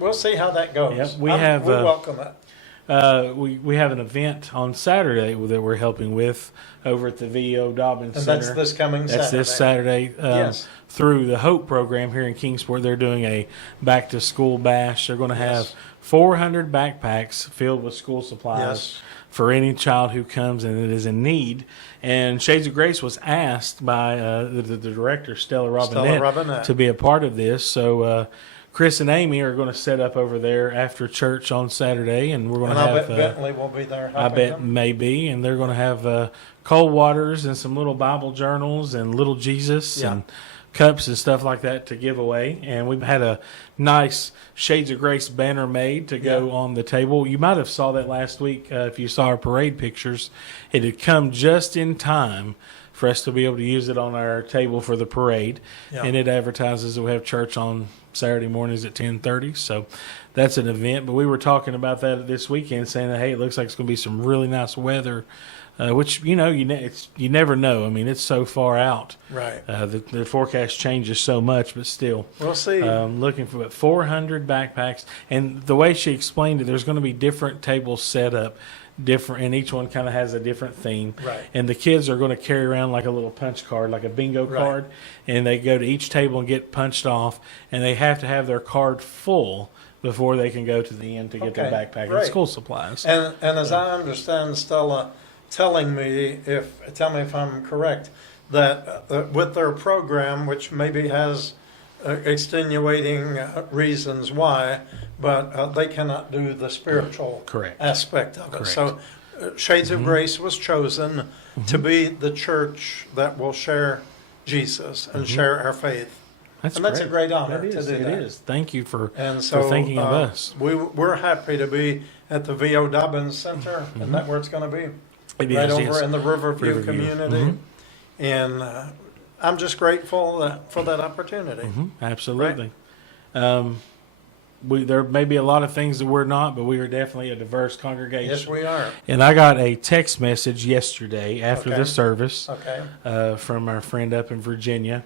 we'll see how that goes. Yep, we welcome it. we have an event on Saturday that we're helping with over at the VO Dobbins And Center. that's this coming Saturday. That's this Saturday. Yes. Through the Hope program here in Kingsport, they're doing a back to school bash. They're going to have Yes. 400 backpacks filled with school supplies Yes. for any child who comes and it is in need. And Shades of Grace was asked by the director, Stella Robinette, to be a part of this. So Chris and Amy are going to set up over there after church on Saturday, and we're going And to I have. bet Bentley will be there. I helping bet them. maybe, and they're going to have cold waters and some little Bible journals and little Jesus Yeah. and cups and stuff like that to give away. And we've had a nice Shades of Grace banner made to go Yeah. on the table. You might have saw that last week if you saw our parade pictures. It had come just in time for us to be able to use it on our table for the parade. Yeah. And it advertises that we have church on Saturday mornings at 10:30. So that's an event. But we were talking about that this weekend, saying that, hey, it looks like it's going to be some really nice weather, which, you know, you never know. I mean, it's so far out. Right. The forecast changes so much, but still. We'll see. Looking for 400 backpacks. And the way she explained it, there's going to be different tables set up, different, and each one kind of has a different theme. Right. And the kids are going to carry around like a little punch card, like a bingo Right. card, and they go to each table and get punched off, and they have to have their card full before they can go to the end to get their Okay, backpack and great. school supplies. And as I understand Stella telling me, tell me if I'm correct, that with their program, which maybe has extenuating reasons why, but they cannot do the spiritual Correct. aspect of it. Correct. So Shades of Grace was chosen to be the church that will share Jesus and share our faith. That's and that's a great honor That is, to do it that. is. Thank you for And so thinking of us. We're happy to be at the V.O. Dobbins Center. Isn't that where it's going to be? It Right is, over yes. in the Riverview, Riverview. community. And I'm just grateful for that opportunity. Absolutely. There may be a lot of things that we're not, but we are definitely a diverse congregation. Yes, we are. And I got a text message yesterday after Okay. the service Okay. from our friend up in Virginia.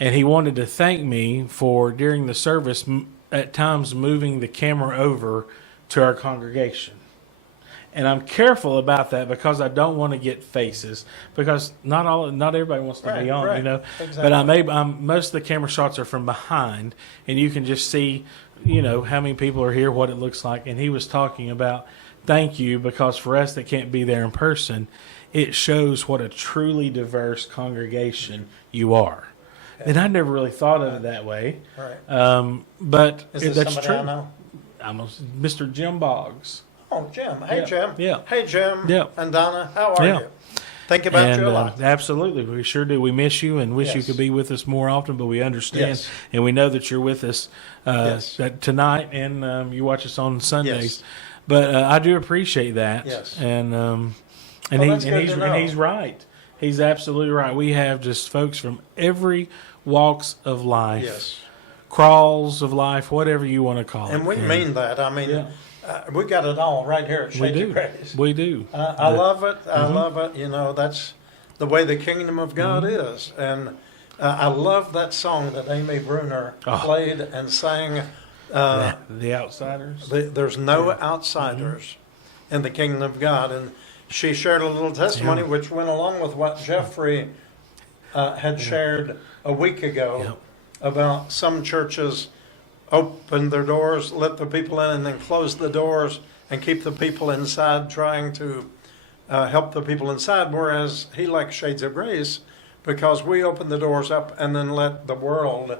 And he wanted to thank me for, during the service, at times moving the camera over to our congregation. And I'm careful about that because I don't want to get faces, because not everybody wants to be Right, on, right. you know. Exactly. But most of the camera shots are from behind, and you can just see, you know, how many people are here, what it looks like. And he was talking about thank you, because for us that can't be there in person, it shows what a truly diverse congregation you are. And I never really thought of it that way. Right. But Is this that's somebody true. I know? I'm Mr. Jim Boggs. Oh, Jim. Hey, Yeah. Jim. Yeah. Hey, Jim. Yeah. And Donna, how are Yeah. you? Think about And you a lot. absolutely, we sure do. We miss you and wish you Yes. could be with us more often, but we understand, Yes. and we know that you're with us Yes. tonight, and you watch us on Sundays. Yes. But I do appreciate that. Yes. And Well, that's good to know. he's right. He's absolutely right. We have just folks from every walks of life, Yes. crawls of life, whatever you want to call it. And we mean that. I mean, Yeah. we got it all right here at we Shades do. of Grace. We do. I love it. I love it. You know, that's the way the kingdom of God is. And I love that song that Amy Bruner played and sang. The outsiders. There's no outsiders in the kingdom of God. And she shared a little testimony which went along with what Jeffrey had shared a week ago about some churches open their doors, let the people in, and then close the doors and keep the people inside, trying to help the people inside. Whereas he likes Shades of Grace because we open the doors up and then let the world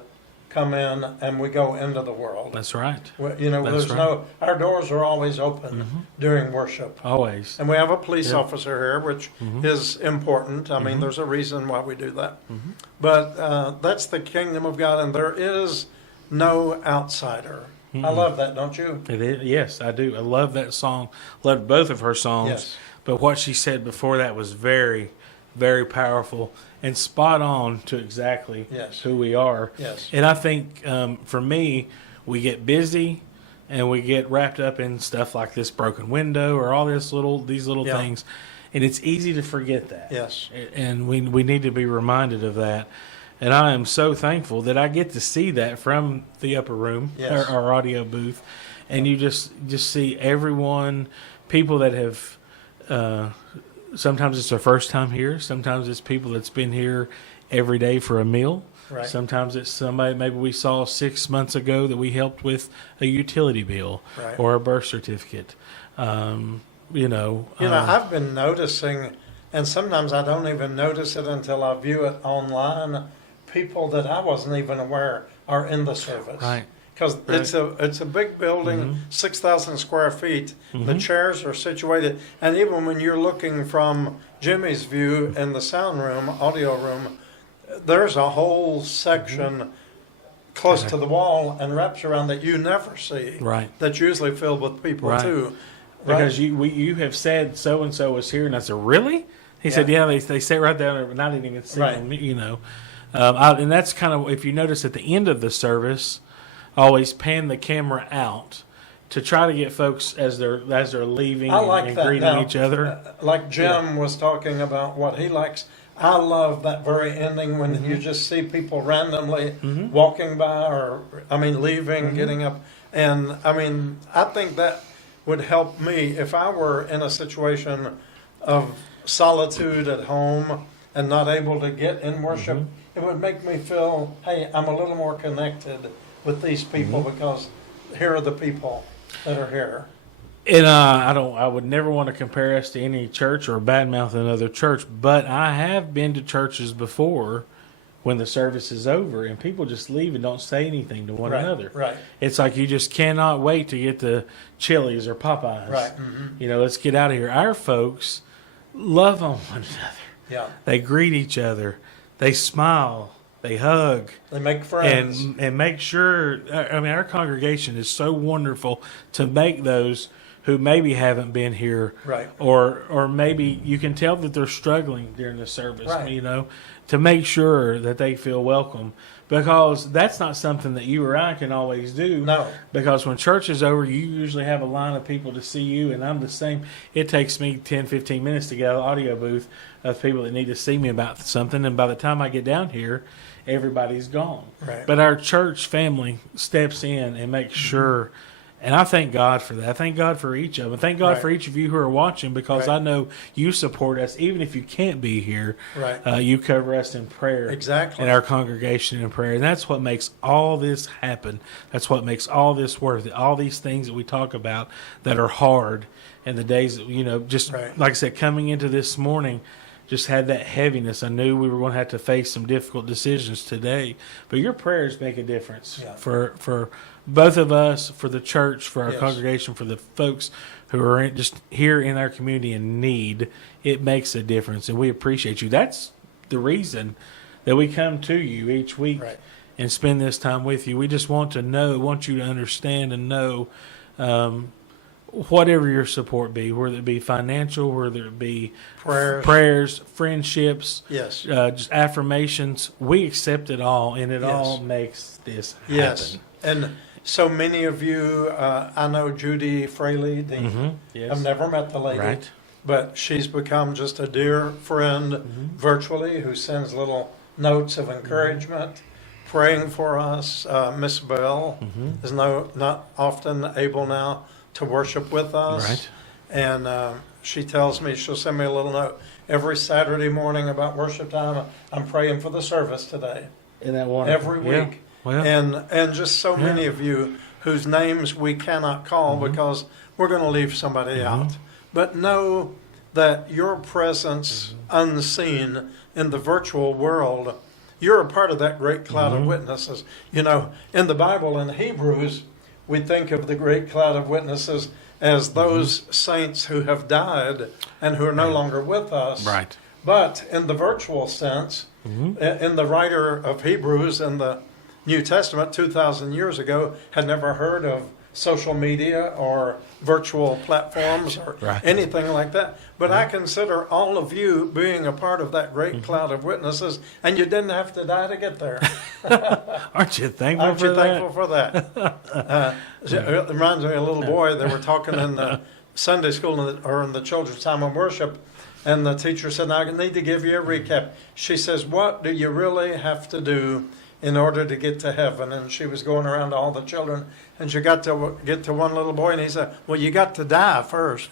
come in, and we go into the world. That's right. You know, That's there's right. our doors are always open during worship. Always. And we have a police officer here, which is important. I mean, there's a reason why we do that. But that's the kingdom of God, and there is no outsider. I love that, don't you? It is, yes, I do. I love that song. Loved both of her songs. Yes. But what she said before that was very, very powerful and spot on to exactly Yes. who we are. Yes. And I think for me, we get busy and we get wrapped up in stuff like this broken window or all these little Yeah. things. And it's easy to forget that. Yes. And we need to be reminded of that. And I am so thankful that I get to see that from the upper room, Yes. our audio booth, and you just see everyone, people that have. Sometimes it's their first time here. Sometimes it's people that's been here every day for a meal. Right. Sometimes it's somebody maybe we saw 6 months ago that we helped with a utility bill Right. or a birth certificate. I've been noticing, and sometimes I don't even notice it until I view it online. People that I wasn't even aware are in the service. Right. Because it's a big building, 6,000 square feet. The chairs are situated, and even when you're looking from Jimmy's view in the sound room, audio room, there's a whole section close to the wall and wraps around that you never see. Right. That's usually filled with people Right. too. Because you have said so and so was here, and I said, really? He said, yeah, they sat right down there, and I didn't even see Right. them. And that's kind of, if you notice at the end of the service, I always pan the camera out to try to get folks as they're leaving I like and that greeting now. each other. Like Jim was talking about what he likes. I love that very ending when Mm-hmm. you just see people randomly walking by or, leaving, Mm-hmm. getting up. And, I think that would help me if I were in a situation of solitude at home and not able to get in worship. Mm-hmm. It would make me feel, hey, I'm a little more connected with these people Mm-hmm. because here are the people that are here. And I would never want to compare us to any church or badmouth another church, but I have been to churches before when the service is over and people just leave and don't say anything to one another. Right. It's like you just cannot wait to get to Chili's or Popeyes. Right. Let's get out of here. Our folks love on one another. Yeah. They greet each other. They smile. They hug. They make friends. And make sure. Our congregation is so wonderful to make those who maybe haven't been here, Right. or maybe you can tell that they're struggling during the service, Right. to make sure that they feel welcome, because that's not something that you or I can always do. No. Because when church is over, you usually have a line of people to see you, and I'm the same. It takes me 10, 15 minutes to get out of the audio booth of people that need to see me about something, and by the time I get down here, everybody's gone. Right. But our church family steps in and makes sure, and I thank God for that. I thank God for each of them. Thank God Right. for each of you who are watching, because Right. I know you support us, even if you can't be here. Right. You cover us in prayer. Exactly. And our congregation in prayer. And that's what makes all this happen. That's what makes all this worth it. All these things that we talk about that are hard, and the days that, just Right. like I said, coming into this morning, just had that heaviness. I knew we were going to have to face some difficult decisions today, but your prayers make a difference Yeah. for both of us, for the church, for our Yes. congregation, for the folks who are just here in our community in need. It makes a difference, and we appreciate you. That's the reason that we come to you each week Right. and spend this time with you. We just want you to understand and know, whatever your support be, whether it be financial, whether it be Prayers. friendships, Yes. just affirmations, we accept it all, and it Yes. all makes this happen. Yes. And so many of you, I know Judy Fraley. Yes. I've never met the lady, Right. but she's become just a dear friend virtually who sends little notes of encouragement, praying for us. Miss Bell is not often able now to worship with us. Right. And she tells me, she'll send me a little note every Saturday morning about worship time. I'm praying for the service today. Isn't that wonderful? Every Yeah. week. Well, And just so many of you whose names we cannot call because we're going to leave somebody out. But know that your presence unseen in the virtual world, you're a part of that great cloud of witnesses. In the Bible, in Hebrews, we think of the great cloud of witnesses as those saints who have died and who are no longer with us. Right. But in the virtual sense, in the writer of Hebrews and the New Testament 2,000 years ago had never heard of social media or virtual platforms or Right. anything like that. But I consider all of you being a part of that great cloud of witnesses, and you didn't have to die to get there. Aren't you thankful Aren't for you that? thankful for that? It reminds me of a little boy. They were talking in the Sunday school or in the children's time of worship, and the teacher said, "Now I need to give you a recap." She says, "What do you really have to do in order to get to heaven?" And she was going around to all the children, and she got to get to one little boy, and he said, "Well, you got to die first."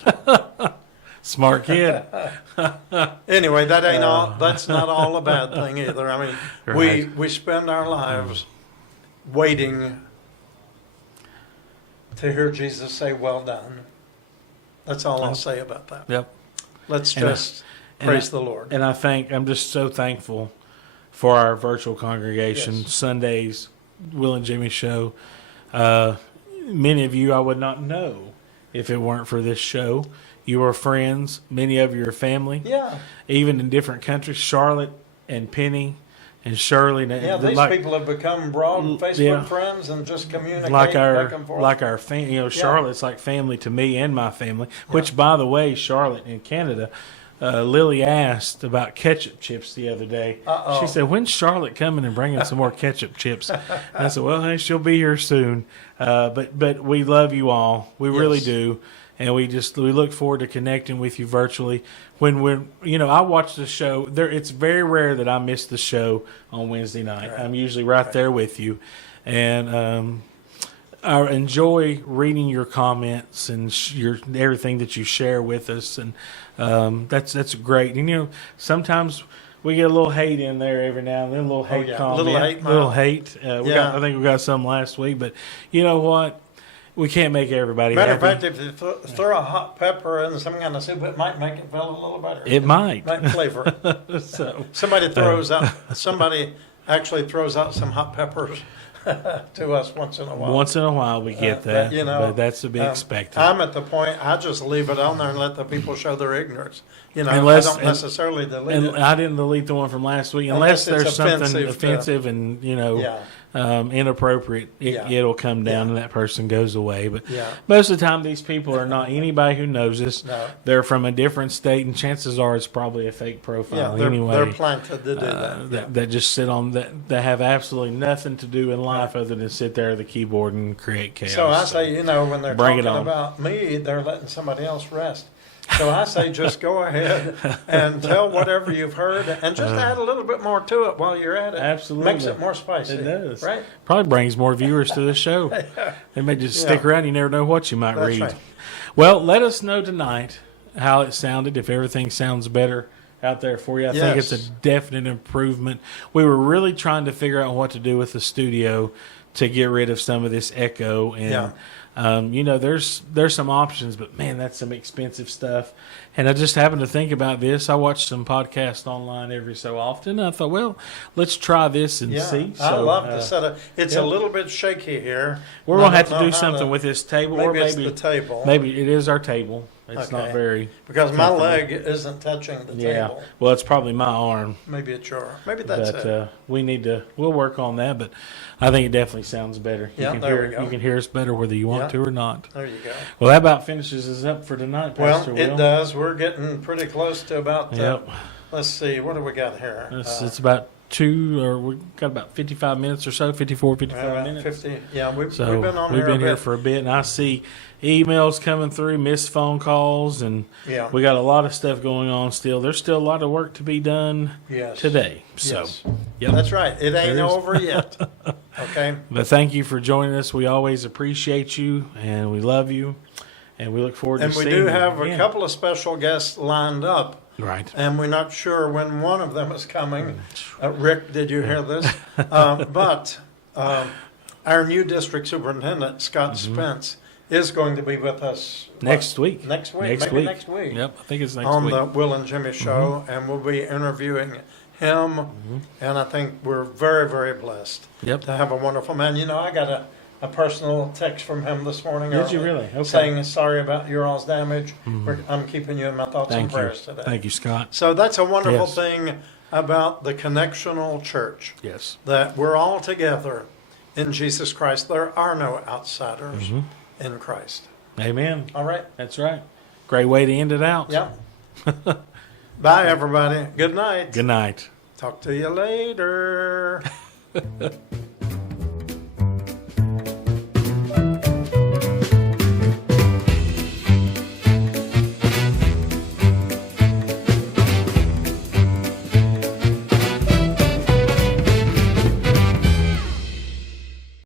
Smart kid. Anyway, that ain't all. That's not all a bad thing either. I mean, Right. we spend our lives waiting to hear Jesus say, "Well done." That's all I'll say about that. Yep. Let's And I- just praise the Lord. And I'm just so thankful for our virtual congregation, Yes. Sundays, Will and Jimmy show. Many of you I would not know if it weren't for this show. You are friends. Many of you are family. Yeah, Even in different countries, Charlotte and Penny and Shirley. yeah. These people have become broad Facebook yeah. friends and just communicate like back and forth. our family. You know, Charlotte's like family to me and my family. Which, by the way, Charlotte in Canada, Lily asked about ketchup chips the other day. Uh-oh. She said, "When's Charlotte coming and bringing some more ketchup chips?" And I said, "Well, hey, she'll be here soon." But we love you all. We really Yes. do. And we look forward to connecting with you virtually. When I watch the show. It's very rare that I miss the show on Wednesday night. Right. I'm usually right there with you, and I enjoy reading your comments and your everything that you share with us, and that's great. And sometimes we get a little hate in there every now and then, a little hate yeah. comment, Little hate, little Mom. hate. I think we got some last week, but you know what? We can't make everybody Matter of happy. fact, if you throw a hot pepper in some kind of soup, it might make it feel a little better. It might. Might flavor it. So Somebody actually throws out some hot peppers to us once in a while. once in a while we get that, but that's to be expected. I'm at the point I just leave it on there and let the people show their ignorance. Unless- I don't necessarily delete And it. I didn't delete the one from last week, unless Unless there's it's something offensive to- offensive and Yeah. Inappropriate. Yeah. It'll come down Yeah. and that person goes away. But Yeah. most of the time, these people are not anybody who knows us. No. They're from a different state, and chances are it's probably a fake Yeah, profile they're anyway. planted to do that. Yeah. That just sit on that have absolutely nothing to do in life other than sit there at the keyboard and create chaos. So I say, when they're Bring it talking on. about me, they're letting somebody else rest. So I say, just go ahead and tell whatever you've heard, and just add a little bit more to it while you're at it. Absolutely. Makes it more spicy. It does. Right? Probably brings more viewers to the show. They may just stick Yeah. around. You never know what you might That's read. right. Well, let us know tonight how it sounded, if everything sounds better out there for you. I think it's Yes. a definite improvement. We were really trying to figure out what to do with the studio to get rid of some of this echo. And, there's some options, but man, that's some expensive stuff. And I just happened to think about this. I watch some podcasts online every so often. And I thought, well, let's try this and Yeah. see. I love the setup. It's yeah. a little bit shaky here. We're I going to don't have to know do how something to- with this table, Maybe or it's maybe the table. maybe it is our table. It's not Okay. very Because my comfortable. leg isn't touching the Yeah. table. Well, it's probably my arm, Maybe it's your. Maybe that's but it. we'll work on that. But I think it definitely sounds better. Yeah, you can there hear we go. you can hear us better whether you want Yeah. to or not. There you go. Well, that about finishes us up for tonight, Pastor Well, it Will. does. We're getting pretty close to about. Yep. Let's see. What do we got here? It's about we've got about 55 minutes or so, 54, 55 about minutes. 50. Yeah, we've So been on we've here been a here bit. for a bit, and I see emails coming through, missed phone calls, and Yeah. we got a lot of stuff going on still. There's still a lot of work to be done Yes. today. So, Yes. yep. That's right. It ain't There is. over yet. Okay. But thank you for joining us. We always appreciate you, and we love you, and we look forward And to we seeing do you have a again. couple of special guests lined up, Right. and we're not sure when one of them is coming. Rick, did you hear this? But our new district superintendent, Scott Spence, is going to be with us Next week. Next week. Next Maybe week. next week. Yep, I think it's next On week. the Will and Jimmy show, and we'll be interviewing him. And I think we're very, very blessed Yep. to have a wonderful man. I got a personal text from him this morning. Did you early, really? Okay. Saying sorry about your all's damage. I'm keeping you in my thoughts and Thank you. prayers today. Thank you, Scott. So that's a wonderful Yes. thing about the Connectional Church, Yes. that we're all together in Jesus Christ. There are no outsiders in Christ. Amen. All right. That's right. Great way to end it out. Yep. Bye, everybody. Good night. Good night. Talk to you later.